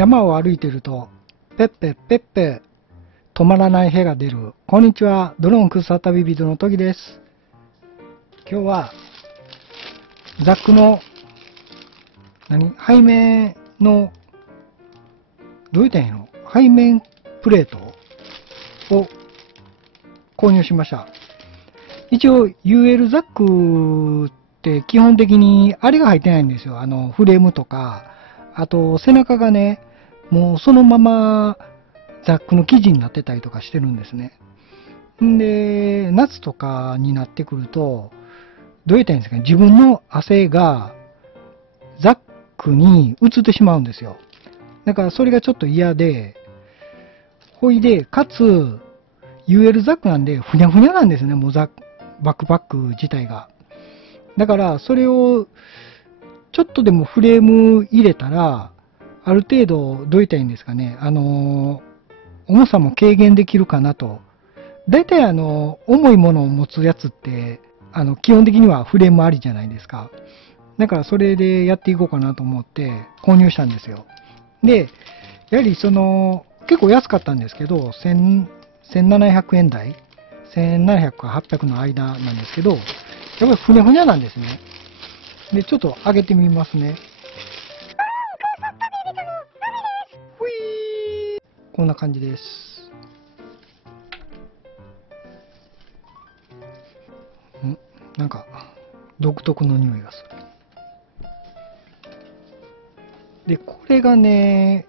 山を歩いていると、ペッペッペッペ、止まらない屁が出る。こんにちは、ドローン草旅人のトギです。今日は、ザックの、背面の、どう言ったらいいの？背面プレートを購入しました。一応、UL ザックって基本的にあれが入ってないんですよ。フレームとか、あと背中がね、もうそのままザックの生地になってたりとかしてるんですね。んで、夏とかになってくると、どう言ったらいいんですかね、自分の汗がザックに移ってしまうんですよ。だからそれがちょっと嫌で、ほいで、かつ、UL ザックなんで、ふにゃふにゃなんですね、もうバックパック自体が。だから、それを、ちょっとでもフレーム入れたら、ある程度、どう言ったらいいんですかね、重さも軽減できるかなと。大体重いものを持つやつって、基本的にはフレームありじゃないですか。だからそれでやっていこうかなと思って購入したんですよ。で、やはり結構安かったんですけど、1700円台 ?1700 か800の間なんですけど、やっぱりふにゃふにゃなんですね。で、ちょっと上げてみますね。ふいー、こんな感じです。なんか、独特の匂いがする。で、これがね、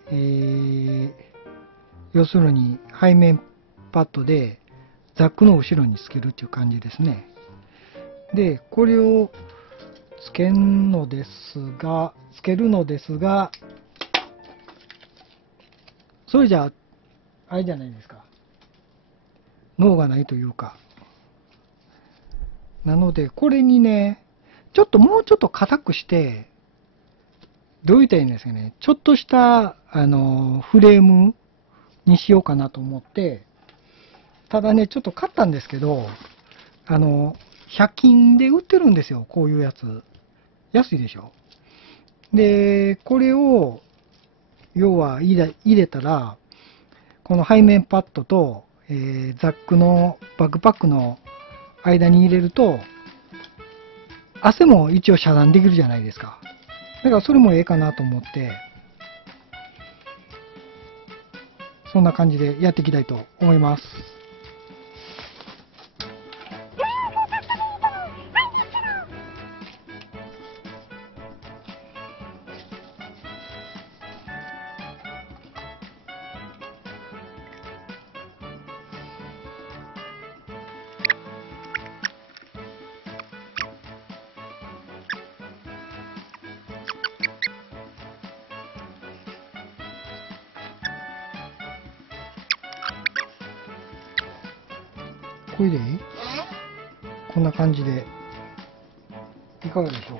要するに背面パッドでザックの後ろにつけるっていう感じですね。で、これをつけるのですが、それじゃあれじゃないですか。脳がないというか。なので、これにね、もうちょっと硬くして、どう言ったらいいんですかね。ちょっとした、フレームにしようかなと思って、ただね、ちょっと買ったんですけど、100均で売ってるんですよ、こういうやつ。安いでしょ。で、これを、要は入れたら、この背面パッドと、ザックのバックパックの間に入れると、汗も一応遮断できるじゃないですか。だからそれもええかなと思って、そんな感じでやっていきたいと思います。これでいい？こんな感じで、いかがでしょう？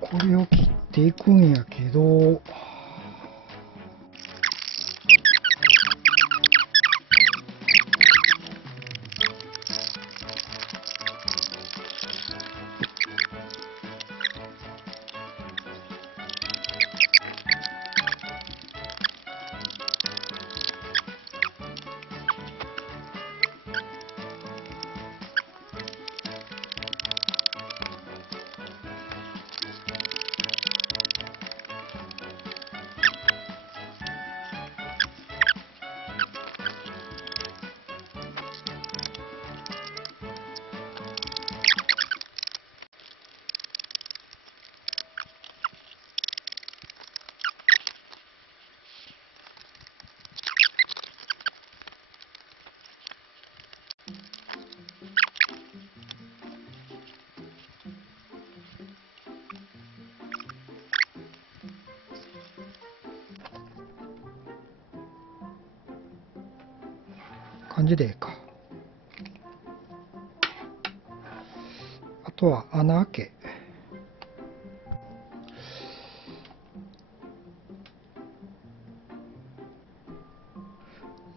これを切っていくんやけど、感じでええか。あとは穴開け。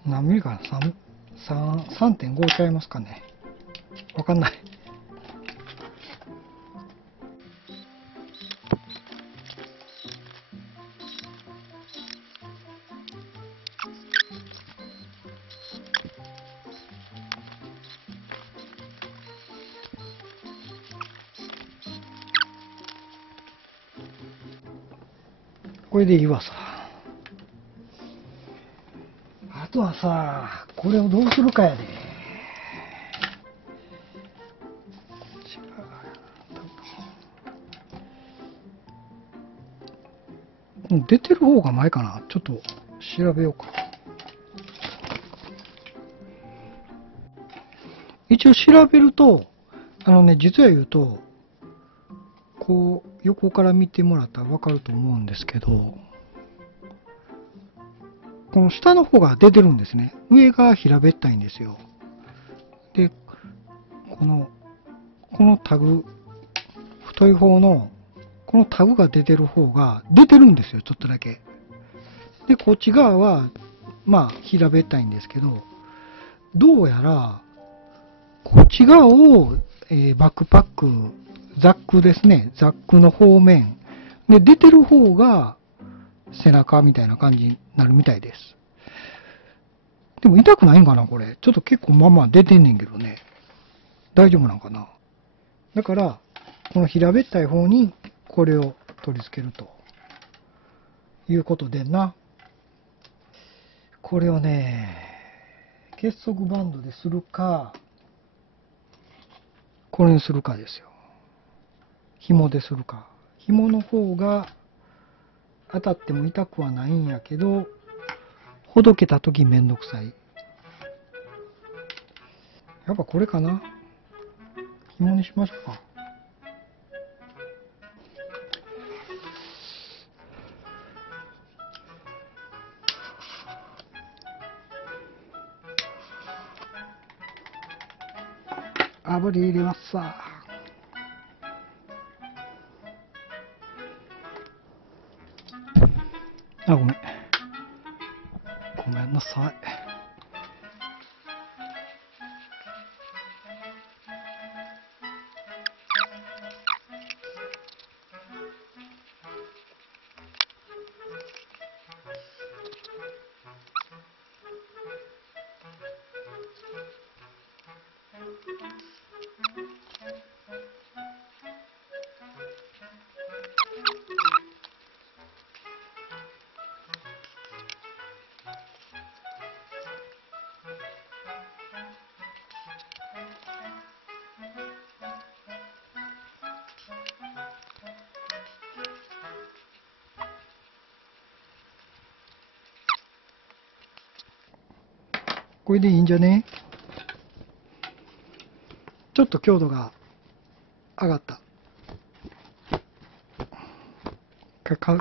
何ミリかな？ 3.5 ちゃいますかね。わかんない。これでいいわさ。あとはさ、これをどうするかやで。出てる方が前かな。ちょっと調べようか。一応調べると、実は言うと、こう、横から見てもらったらわかると思うんですけど、この下の方が出てるんですね。上が平べったいんですよ。で、このタグ、太い方の、このタグが出てる方が出てるんですよ、ちょっとだけ。で、こっち側は、まあ、平べったいんですけど、どうやら、こっち側を、バックパック、ザックですね、ザックの方面。で、出てる方が背中みたいな感じになるみたいです。でも痛くないんかな、これ。ちょっと結構まあまあ出てんねんけどね。大丈夫なんかな。だから、この平べったい方にこれを取り付けるということでな。これをね、結束バンドでするか、これにするかですよ。紐でするか。紐の方が当たっても痛くはないんやけど、ほどけた時めんどくさい。やっぱこれかな。紐にしましょうか。炙り入れますさ。あ、ごめん。ごめんなさい。これでいいんじゃね？ちょっと強度が上がった。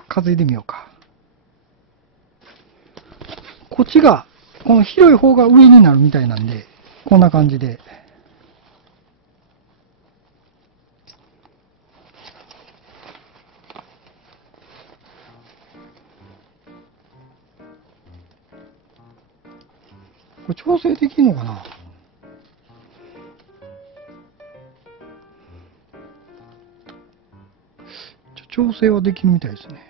数えてみようか。こっちが、この広い方が上になるみたいなんで、こんな感じで。これ調整できるのかな？調整はできるみたいですね。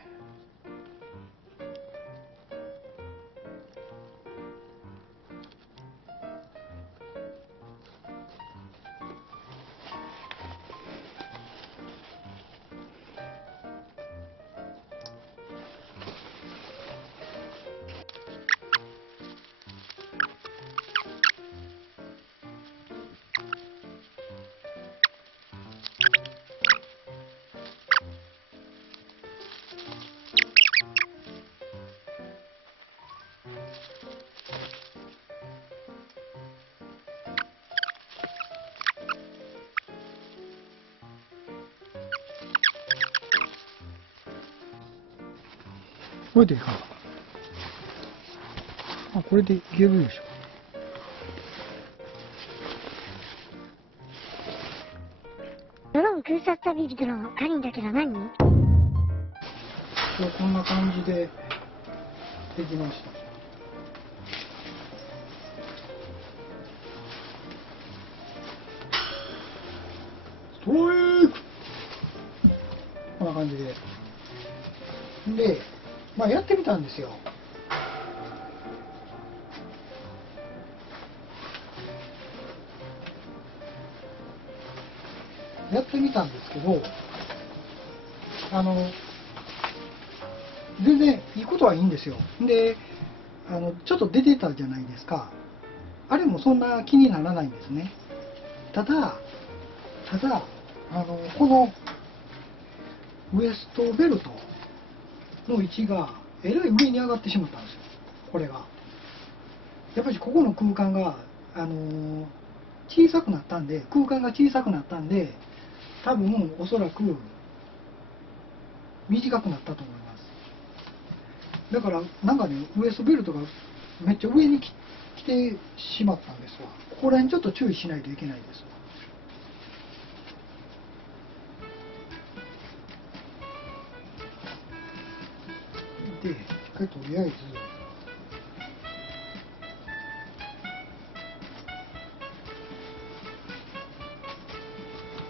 これでいいかな。あ、これでいけるでしょ。ドローン空撮旅人のカリンだけど何？こんな感じでできました。ストライク！こんな感じで。で、まあやってみたんですよ。やってみたんですけど、全然いいことはいいんですよ。で、ちょっと出てたじゃないですか。あれもそんな気にならないんですね。ただ、このウエストベルトの位置がえらい上に上がってしまったんですよ、これが。やっぱりここの空間が、小さくなったんで、空間が小さくなったんで、多分おそらく短くなったと思います。だからなんかね、ウエストベルトがめっちゃ上に来てしまったんですわ。ここら辺ちょっと注意しないといけないですわ。で、しっかりとりあえず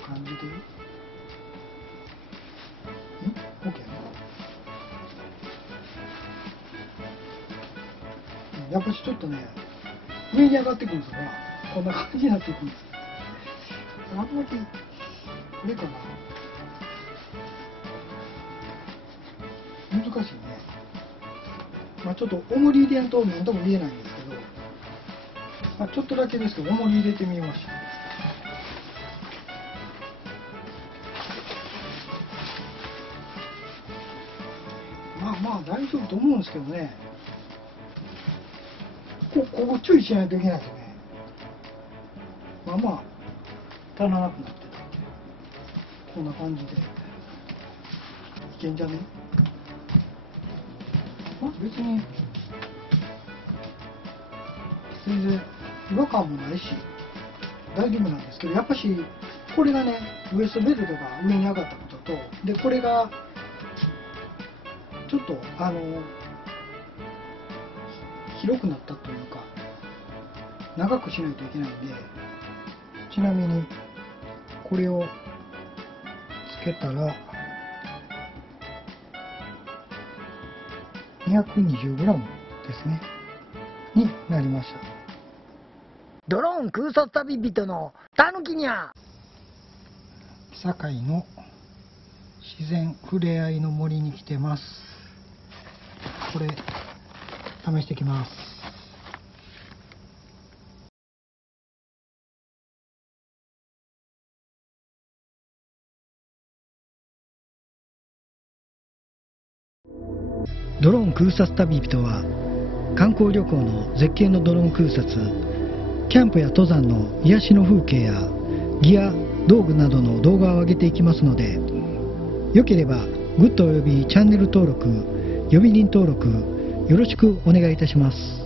感じで、OK やっぱりちょっとね、上に上がってくるんですが、こんな感じになってくるんです。あんまり、これかな。難しいね。まあちょっと重り入れんと何とも言えないんですけど、まあちょっとだけですけど、重り入れてみました。まあ大丈夫と思うんですけどね。ここ注意しないといけないですよね。まあ足らなくなってた。こんな感じで。いけんじゃね？まあ別に、全然違和感もないし、大丈夫なんですけど、やっぱし、これがね、ウエストベルトが上に上がったことと、で、これが、ちょっと、広くなったというか、長くしないといけないんで、ちなみに、これをつけたら、220g ですね、になりました。ドローン空撮旅人のたぬきにゃ。堺の自然ふれあいの森に来てます。これ試してきます。ドローン空撮旅人は観光旅行の絶景のドローン空撮、キャンプや登山の癒しの風景やギア、道具などの動画を上げていきますので、よければグッドおよびチャンネル登録、呼び鈴登録よろしくお願いいたします。